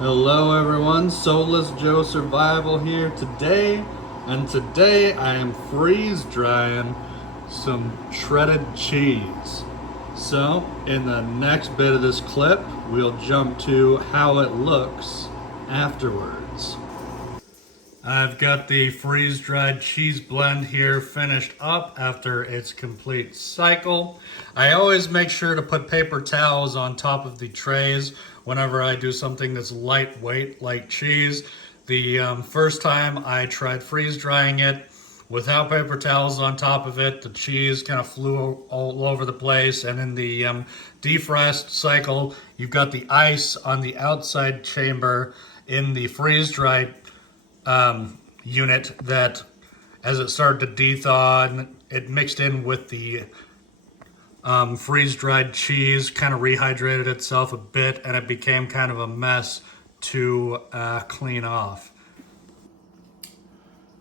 Hello everyone, Soulless Joe Survival here today, and today I am freeze drying some shredded cheese. So, in the next bit of this clip, we'll jump to how it looks afterwards. I've got the freeze-dried cheese blend here finished up after its complete cycle. I always make sure to put paper towels on top of the trays whenever I do something that's lightweight like cheese. The first time I tried freeze-drying it without paper towels on top of it, the cheese kind of flew all over the place, and in the defrost cycle, you've got the ice on the outside chamber in the freeze-dried unit that as it started to de-thaw and it mixed in with the freeze-dried cheese, kind of rehydrated itself a bit, and it became kind of a mess to clean off.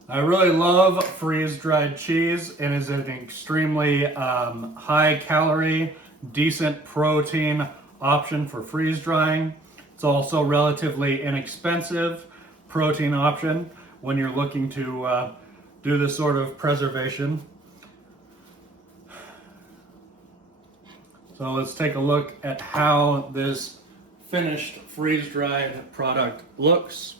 I really love freeze-dried cheese. It is an extremely high calorie, decent protein option for freeze drying. It's also relatively inexpensive protein option when you're looking to do this sort of preservation. So let's take a look at how this finished freeze-dried product looks.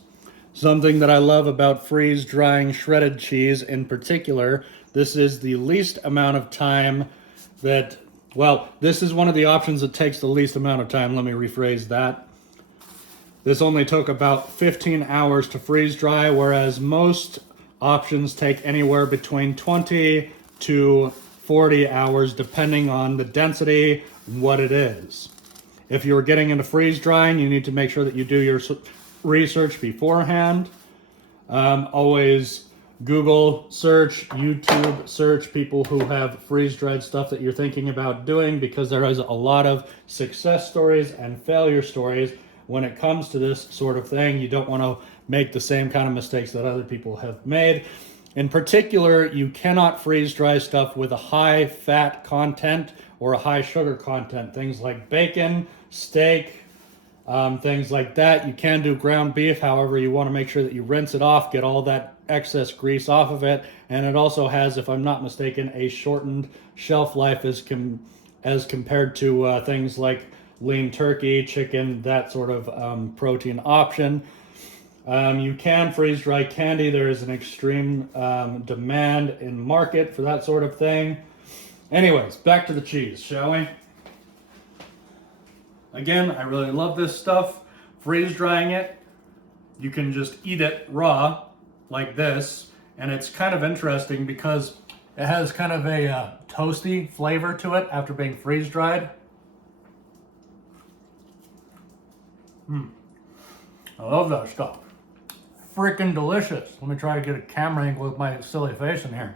Something that I love about freeze-drying shredded cheese in particular, this is the least amount of time that, well, this is one of the options that takes the least amount of time. Let me rephrase that. This only took about 15 hours to freeze dry, whereas most options take anywhere between 20 to 40 hours depending on the density and what it is. If you're getting into freeze drying, you need to make sure that you do your research beforehand. Always Google search, YouTube search people who have freeze dried stuff that you're thinking about doing, because there is a lot of success stories and failure stories when it comes to this sort of thing. You don't want to make the same kind of mistakes that other people have made. In particular, you cannot freeze dry stuff with a high fat content or a high sugar content. Things like bacon, steak, things like that. You can do ground beef, however, you want to make sure that you rinse it off, get all that excess grease off of it. And it also has, if I'm not mistaken, a shortened shelf life as compared to things like lean turkey, chicken, that sort of protein option. You can freeze dry candy. There is an extreme demand in market for that sort of thing. Anyways, back to the cheese, shall we? Again, I really love this stuff. Freeze drying it, you can just eat it raw like this, and it's kind of interesting because it has kind of a toasty flavor to it after being freeze dried. I love that stuff. Freaking delicious. Let me try to get a camera angle with my silly face in here.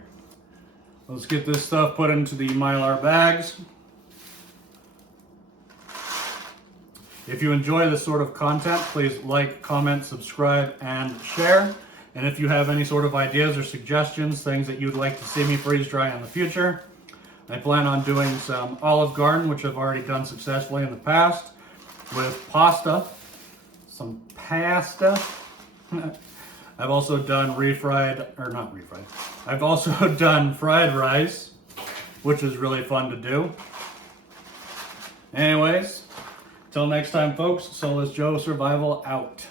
Let's get this stuff put into the Mylar bags. If you enjoy this sort of content, please like, comment, subscribe, and share. And if you have any sort of ideas or suggestions, things that you'd like to see me freeze dry in the future, I plan on doing some Olive Garden, which I've already done successfully in the past, with pasta. Some pasta. I've also done I've also done fried rice, which is really fun to do. Anyways, till next time, folks, Soulless Joe Survival out.